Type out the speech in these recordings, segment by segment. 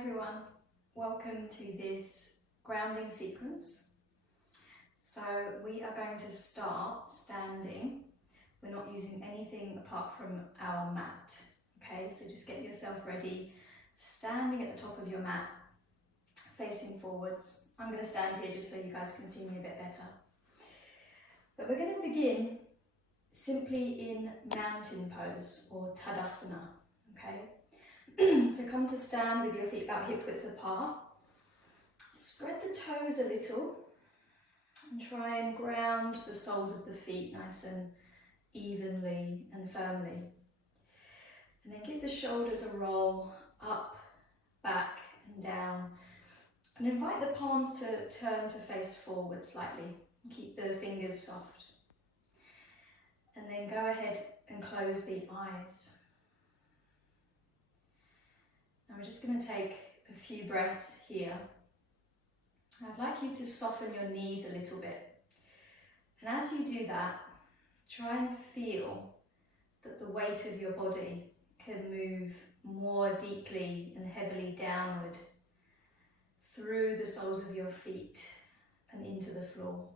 everyone, welcome to this grounding sequence. So we are going to start standing. We're not using anything apart from our mat. Okay, so just get yourself ready, standing at the top of your mat, facing forwards. I'm going to stand here just so you guys can see me a bit better. But we're going to begin simply in mountain pose or Tadasana. Okay. So come to stand with your feet about hip width apart. Spread the toes a little and try and ground the soles of the feet nice and evenly and firmly. And then give the shoulders a roll up, back and down. And invite the palms to turn to face forward slightly. Keep the fingers soft. And then go ahead and close the eyes. Now we're just going to take a few breaths here. I'd like you to soften your knees a little bit. And as you do that, try and feel that the weight of your body can move more deeply and heavily downward through the soles of your feet and into the floor.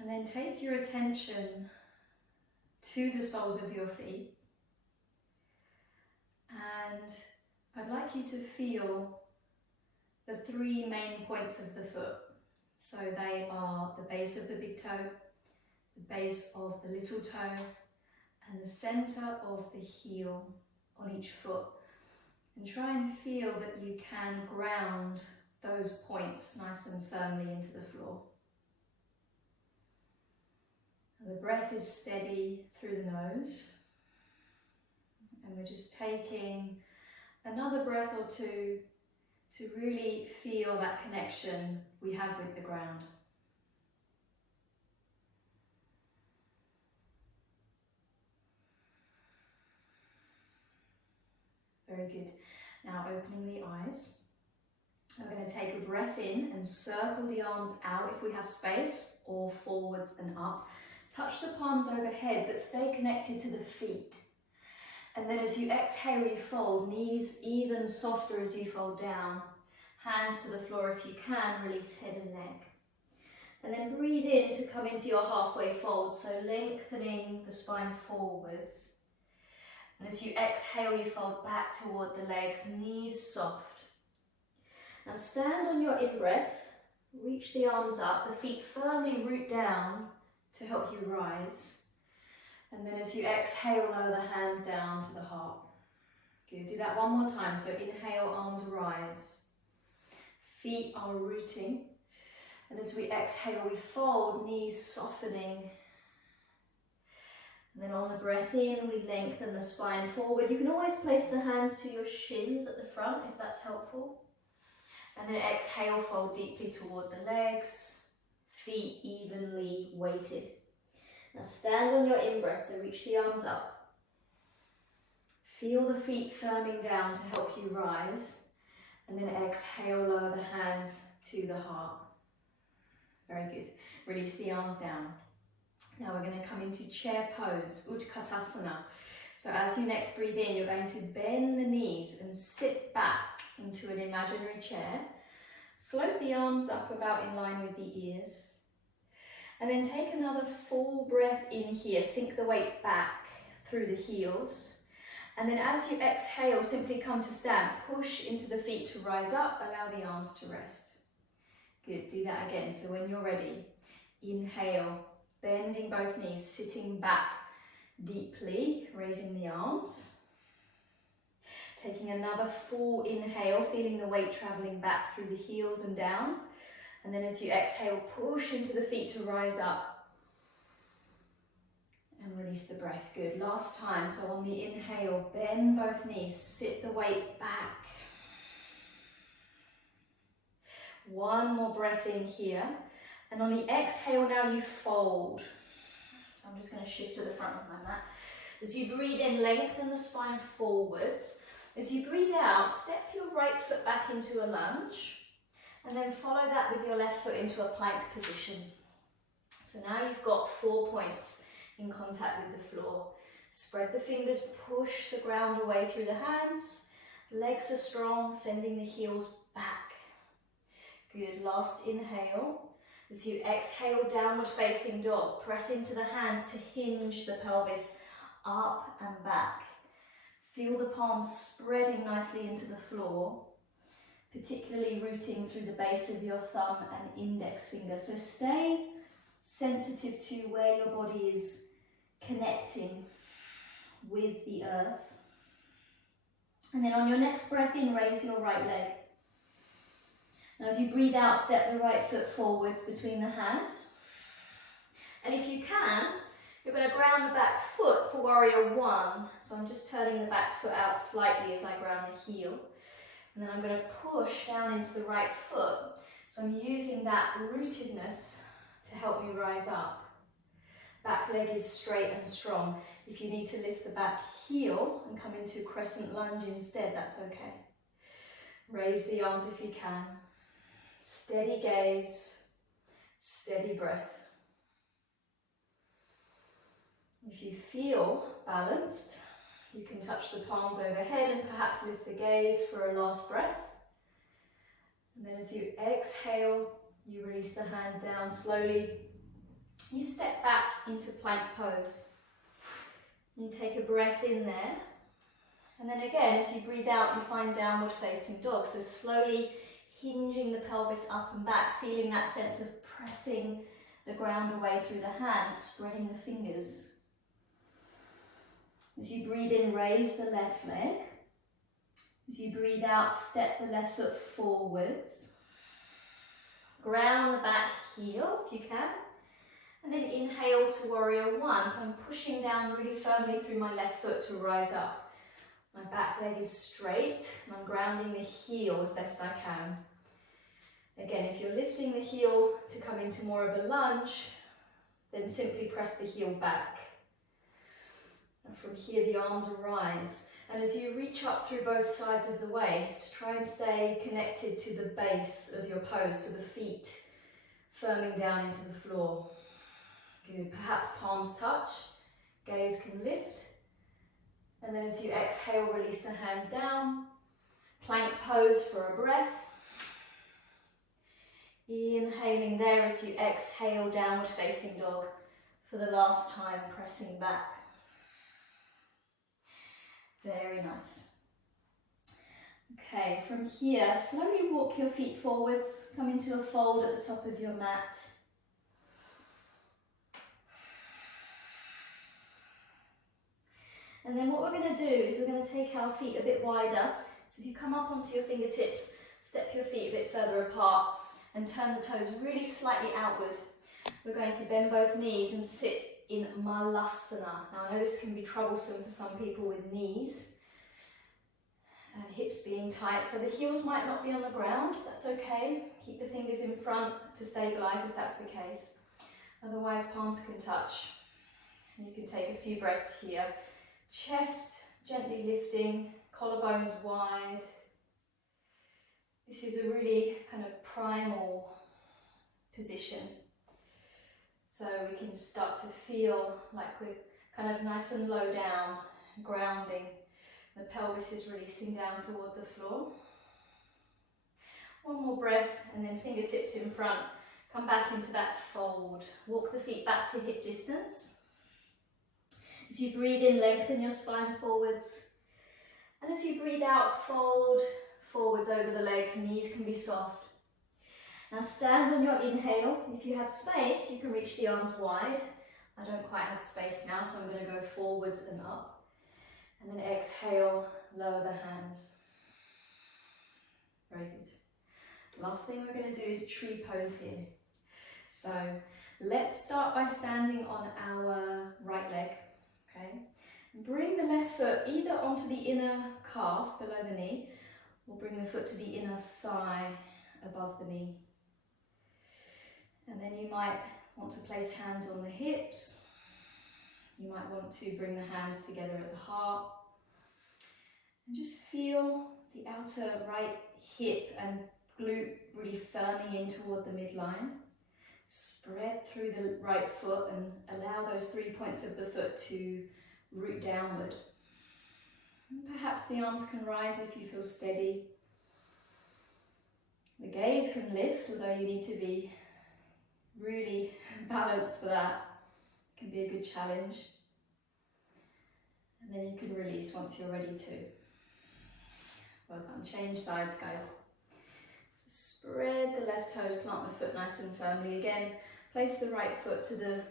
And then take your attention to the soles of your feet. And I'd like you to feel the three main points of the foot. So they are the base of the big toe, the base of the little toe, and the center of the heel on each foot. And try and feel that you can ground those points nice and firmly into the floor. The breath is steady through the nose. And we're just taking another breath or two to really feel that connection we have with the ground. Very good. Now opening the eyes. I'm going to take a breath in and circle the arms out if we have space, or forwards and up. Touch the palms overhead, but stay connected to the feet. And then as you exhale, you fold, knees even softer as you fold down. Hands to the floor if you can, release head and neck. And then breathe in to come into your halfway fold, so lengthening the spine forwards. And as you exhale, you fold back toward the legs, knees soft. Now stand on your in-breath, reach the arms up, the feet firmly root down to help you rise. And then as you exhale, lower the hands down to the heart. Good, do that one more time. So inhale, arms rise. Feet are rooting. And as we exhale, we fold, knees softening. And then on the breath in, we lengthen the spine forward. You can always place the hands to your shins at the front if that's helpful. And then exhale, fold deeply toward the legs. Feet evenly weighted. Now stand on your in-breath, so reach the arms up. Feel the feet firming down to help you rise. And then exhale, lower the hands to the heart. Very good. Release the arms down. Now we're going to come into chair pose, Utkatasana. So as you next breathe in, you're going to bend the knees and sit back into an imaginary chair. Float the arms up about in line with the ears. And then take another full breath in here, sink the weight back through the heels. And then as you exhale, simply come to stand, push into the feet to rise up, allow the arms to rest. Good, do that again. So when you're ready, inhale, bending both knees, sitting back deeply, raising the arms. Taking another full inhale, feeling the weight traveling back through the heels and down. And then as you exhale, push into the feet to rise up. And release the breath. Good. Last time. So on the inhale, bend both knees, sit the weight back. One more breath in here. And on the exhale, now you fold. So I'm just going to shift to the front of my mat. As you breathe in, lengthen the spine forwards. As you breathe out, step your right foot back into a lunge. And then follow that with your left foot into a plank position. So now you've got 4 points in contact with the floor. Spread the fingers, push the ground away through the hands. Legs are strong, sending the heels back. Good, last inhale. As you exhale, downward facing dog. Press into the hands to hinge the pelvis up and back. Feel the palms spreading nicely into the floor, particularly rooting through the base of your thumb and index finger. So stay sensitive to where your body is connecting with the earth. And then on your next breath in, raise your right leg. Now as you breathe out, step the right foot forwards between the hands. And if you can, you're going to ground the back foot for warrior one. So I'm just turning the back foot out slightly as I ground the heel. And then I'm going to push down into the right foot. So I'm using that rootedness to help me rise up. Back leg is straight and strong. If you need to lift the back heel and come into crescent lunge instead, that's okay. Raise the arms if you can. Steady gaze, steady breath. If you feel balanced, you can touch the palms overhead and perhaps lift the gaze for a last breath. And then as you exhale, you release the hands down slowly. You step back into plank pose. You take a breath in there. And then again, as you breathe out, you find downward facing dog. So slowly hinging the pelvis up and back, feeling that sense of pressing the ground away through the hands, spreading the fingers. As you breathe in, raise the left leg. As you breathe out, step the left foot forwards. Ground the back heel if you can. And then inhale to warrior one. So I'm pushing down really firmly through my left foot to rise up. My back leg is straight and I'm grounding the heel as best I can. Again, if you're lifting the heel to come into more of a lunge, then simply press the heel back. And from here, the arms rise. And as you reach up through both sides of the waist, try and stay connected to the base of your pose, to the feet, firming down into the floor. Good. Perhaps palms touch, gaze can lift. And then as you exhale, release the hands down. Plank pose for a breath. Inhaling there as you exhale, downward facing dog for the last time, pressing back. Very nice. Okay, from here, slowly walk your feet forwards, come into a fold at the top of your mat. And then what we're going to do is we're going to take our feet a bit wider. So if you come up onto your fingertips, step your feet a bit further apart and turn the toes really slightly outward. We're going to bend both knees and sit in Malasana. Now I know this can be troublesome for some people with knees and hips being tight, so the heels might not be on the ground. That's okay. Keep the fingers in front to stabilize if that's the case. Otherwise, palms can touch. And you can take a few breaths here. Chest gently lifting, collarbones wide. This is a really kind of primal position. So we can start to feel like we're kind of nice and low down, grounding. The pelvis is releasing down toward the floor. One more breath and then fingertips in front. Come back into that fold. Walk the feet back to hip distance. As you breathe in, lengthen your spine forwards. And as you breathe out, fold forwards over the legs, knees can be soft. Now stand on your inhale. If you have space, you can reach the arms wide. I don't quite have space now, so I'm going to go forwards and up. And then exhale, lower the hands. Very good. Last thing we're going to do is tree pose here. So let's start by standing on our right leg. Okay. Bring the left foot either onto the inner calf below the knee, or bring the foot to the inner thigh above the knee. And then you might want to place hands on the hips. You might want to bring the hands together at the heart. And just feel the outer right hip and glute really firming in toward the midline. Spread through the right foot and allow those 3 points of the foot to root downward. And perhaps the arms can rise if you feel steady. The gaze can lift, although you need to be really balanced for that. It can be a good challenge. And then you can release once you're ready to. Well done. Change sides, guys. So spread the left toes, plant the foot nice and firmly. Again, place the right foot to the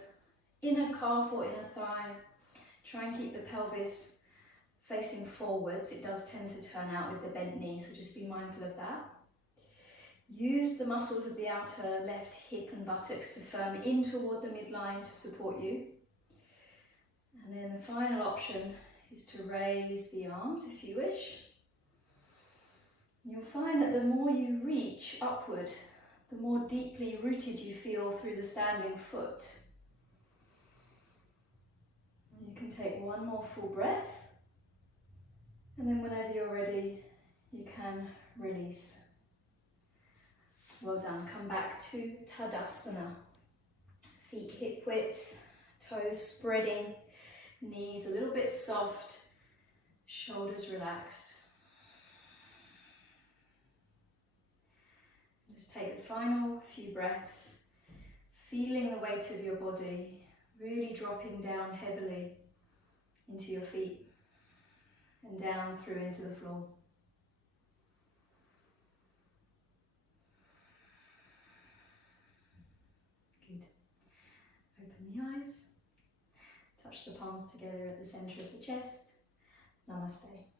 inner calf or inner thigh. Try and keep the pelvis facing forwards. It does tend to turn out with the bent knee, so just be mindful of that. Use the muscles of the outer left hip and buttocks to firm in toward the midline to support you. And then the final option is to raise the arms if you wish. You'll find that the more you reach upward, the more deeply rooted you feel through the standing foot. You can take one more full breath, and then whenever you're ready, you can release. Well done. Come back to Tadasana. Feet hip width, toes spreading, knees a little bit soft, shoulders relaxed. Just take the final few breaths, feeling the weight of your body, really dropping down heavily into your feet and down through into the floor. Good. Open the eyes, touch the palms together at the centre of the chest. Namaste.